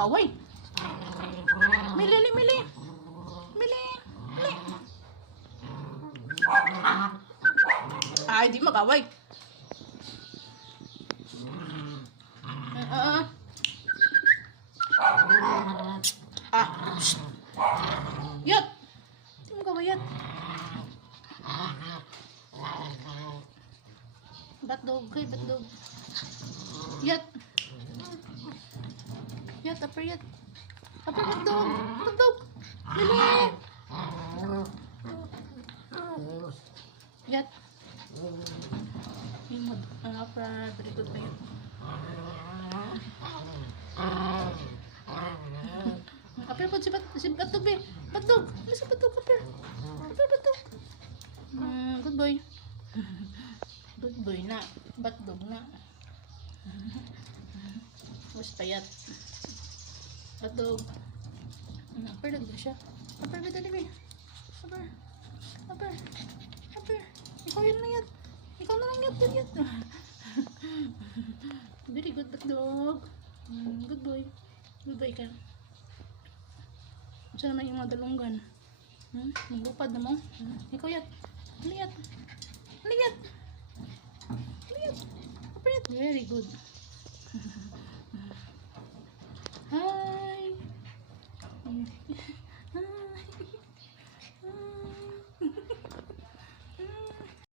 magaway. Mili, mili. Mili. Mili. Ay, di magaway. Shh. Yat. Di magaway yat. Batdog, kay batdog. Yat. Yat, upper yat. Upper batdog. Batdog. Mili. Yat. Yung upper, very good pa yun. Upper po si batdog eh. Batdog. Ano si batdog? Upper. Upper batdog. Good boy. Good boy na. Batdog na. Basta yat. Batdog. Upper nagdo siya. Upper ba dali? Upper. Upper. Upper. Ikaw yun lang yat. Ikaw na lang yat. Yat. Very good batdog. Good boy. Good boy ka. Saan naman yung mga dalunggan? Maglupad na mo? Ikaw yat. Liyat. Liyat. Liyat. Upper yat. Very good.